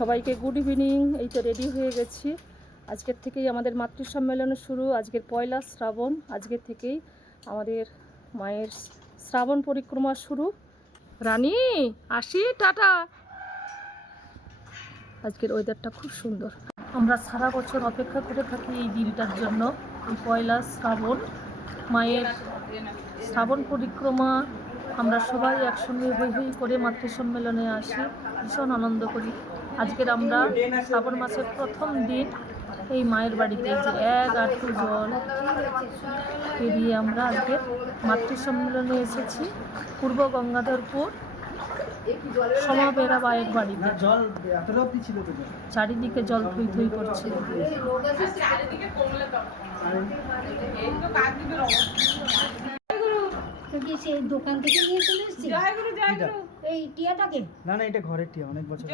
সবাইকে good evening. এই তো রেডি হয়ে গেছি। আজকের থেকেই আমাদের মাতৃ সম্মেলন শুরু। আজকের পয়লা শ্রাবণ, আজকের থেকেই আমাদের মায়ের শ্রাবণ পরিক্রমা শুরু। রানী আসি, টাটা। আজকের ওয়েদারটা খুব সুন্দর। আমরা সারা বছর অপেক্ষা করে থাকি এই দিনটার জন্য, এই পয়লা শ্রাবণ মায়ের শ্রাবণ পরিক্রমা। আমরা সবাই একসঙ্গে হই হই করে মাতৃ সম্মেলনে আসি, ভীষণ আনন্দ করি। আজকের আমরা শ্রাবণ মাসের প্রথম দিন এই মায়ের বাড়িতে যে এক আঁটু জল পেরিয়ে আমরা আজকের মাতৃ সম্মেলনে এসেছি পূর্ব গঙ্গাধরপুর সমাবেরা মায়ের বাড়িতে। চারিদিকে জল থই থই করছে। দোকান থেকে নিয়ে চলে এসেছি এই টিয়াটাকে। না না, এটা ঘরের টিয়া, অনেক বছর।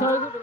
জয় গুরু।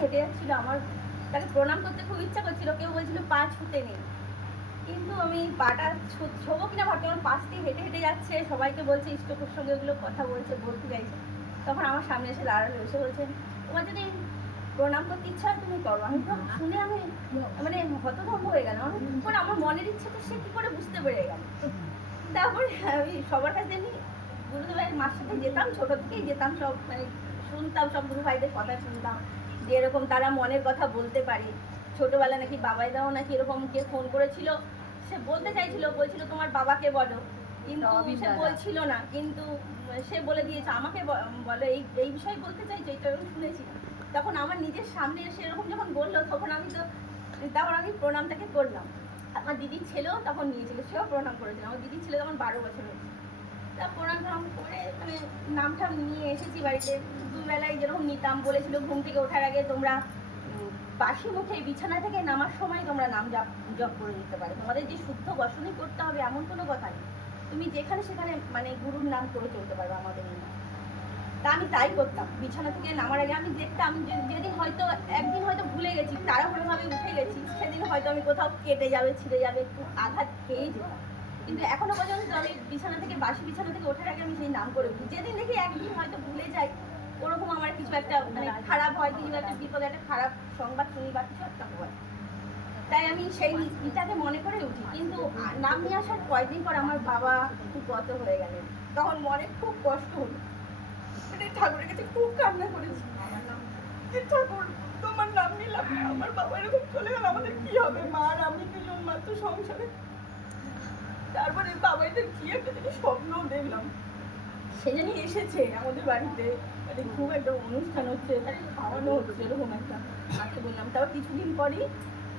হেঁটে যাচ্ছিল, আমার তাকে প্রণাম করতে খুব ইচ্ছা করছিল। কেউ বলছিল পা ছুতে নেই, কিন্তু আমি পাটা ছোবো কিনা ভাবছি। আমার পাশ দিয়ে হেঁটে হেঁটে যাচ্ছে, সবাইকে বলছে, ইষ্টকুর সঙ্গে ওগুলো কথা বলছে, বলতে চাইছে। তখন আমার সামনে এসে দাঁড়ালো, এসে বলছেন তোমার যদি প্রণাম করতে ইচ্ছা হয় তুমি করো। আমি তো শুনে আমি মানে হতভম্ব হয়ে গেলাম। আমি আমার মনের ইচ্ছে তো সে কী করে বুঝতে পেরে গেল। তারপরে আমি সবার কাছে এমনি গুরুদেবের মার সাথে যেতাম, ছোটো থেকেই যেতাম, সব মানে শুনতাম, সব গুরু ভাইদের কথা শুনতাম যে এরকম তারা মনের কথা বলতে পারে। ছোটোবেলা নাকি বাবাইদাও নাকি এরকম কে ফোন করেছিল, সে বলতে চাইছিল, বলছিল তোমার বাবাকে বলো, কিন্তু সে বলছিল না, কিন্তু সে বলে দিয়েছে আমাকে বলো, এই বিষয়ে বলতে চাইছো, এটা আমি শুনেছি। তখন আমার নিজের সামনে এসে এরকম যখন বললো, তখন আমি প্রণামটাকে করলাম। আমার দিদির ছেলেও তখন নিয়েছিল, সেও প্রণাম করেছিল। আমার দিদির ছেলে তখন 12 বছর হয়েছে। তা প্রণাম টনাম করে মানে নামটা নিয়ে এসেছি বাড়িতে। দুবেলায় যেরকম নিতাম, বলেছিল ঘুম থেকে ওঠার আগে তোমরা বাসি মুখে বিছানা থেকে নামার সময় তোমরা নাম জপ করে দিতে পারো। তোমাদের যে শুদ্ধ বসনই করতে হবে এমন কোনো কথা নেই, তুমি যেখানে সেখানে মানে গুরুর নাম করে চলতে পারবে আমাদের এই নাম। তা আমি তাই করতাম, বিছানা থেকে নামার আগে আমি দেখতাম যেদিন হয়তো একদিন হয়তো ভুলে গেছি, তাড়াহুড়োভাবে উঠে গেছি, সেদিন হয়তো আমি কোথাও কেটে যাবে, ছিঁড়ে যাবে, একটু আঘাত খেয়েই যেতাম। কিন্তু এখনো পর্যন্ত আমি বিছানা থেকে বাসি বিছানা থেকে ওঠার আগে আমি সেই নাম করে উঠি। যেদিন দেখি একদিন হয়তো ভুলে যাই, ওরকম আমার কিছু একটা মানে খারাপ হয়, কিছু একটা বিপদে একটা খারাপ সংবাদ শুনি বা কিছু একটা হয়, তাই আমি সেই ইটাকে মনে করে উঠি। কিন্তু নাম নিয়ে আসার কয়েকদিন পর আমার বাবা খুব গত হয়ে গেলেন, তখন মনে খুব কষ্ট হলো, মানে ঠাকুরের কাছে খুব কান্না করেছি যে ঠাকুর তোমার নাম নিলাম, আমার বাবা এরকম চলে গেল, আমাদের কি হবে? মা আর আমি দুজন মাত্র সংসারে। তারপরে বাবাইতে কি একটা জিনিস স্বপ্ন দেখলাম, সে জানি এসেছে আমাদের বাড়িতে, মানে খুব একটা অনুষ্ঠান হচ্ছে, তাকে খাওয়ানো হচ্ছে, এরকম একটা। মাকে বললাম। তারপর কিছুদিন পরই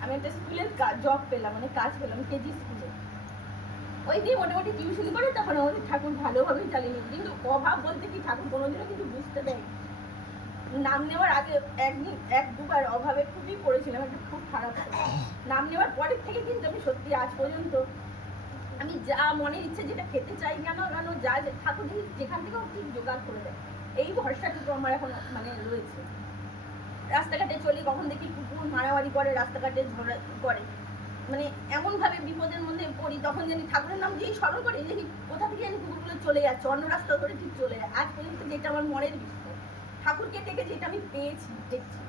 আমি একটা স্কুলের জব পেলাম, মানে কাজ পেলাম কেজি স্কুলে। ওই দিয়ে মোটামুটি টিউশন করে তখন আমাদের ঠাকুর ভালোভাবেই চালিয়ে নিত। কিন্তু অভাব বলতে কি, ঠাকুর কোনোদিনও কিন্তু বুঝতে দেয়। নাম নেওয়ার আগে একদিন এক দুবার অভাবে খুবই পড়েছিলাম, একটা খুব খারাপ। নাম নেওয়ার পরের থেকে কিন্তু আমি সত্যি আজ পর্যন্ত আমি যা মনের ইচ্ছে যেটা খেতে চাই কেন কেন যা ঠাকুর যেখান থেকে ঠিক জোগাড় করে দেয়, এই ভরসাটুকু আমার এখন মানে রয়েছে। রাস্তাঘাটে চলি, কখন দেখি কুকুর মারামারি করে, রাস্তাঘাটে ঝগড়া করে, মানে এমনভাবে বিপদের মধ্যে পড়ি, তখন জানি ঠাকুরের নাম দিয়েই স্মরণ করি, দেখি কোথা থেকে জানি কুকুরগুলো চলে যাচ্ছে, অন্য রাস্তা ধরে ঠিক চলে যায়। আজ পর্যন্ত যেটা আমার মনের বিশ্বাস, ঠাকুরকে থেকে যেটা আমি পেয়েছি দেখছি।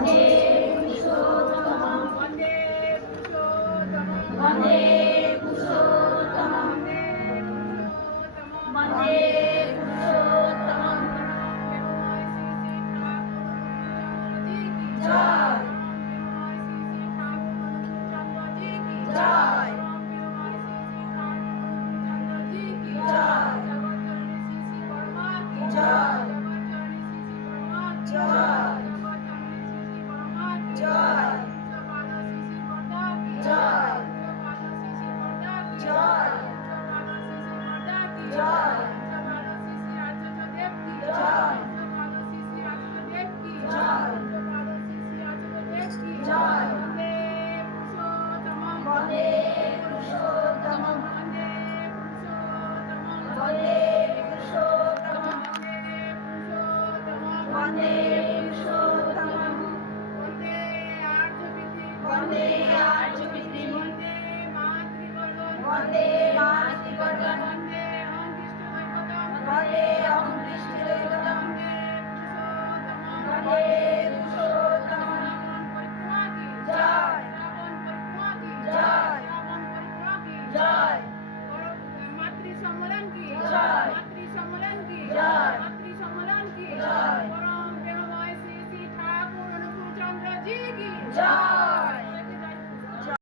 वन्दे पुरुषोत्तमं वन्दे पुरुषोत्तमं वन्दे पुरुषोत्तमं जय जय जय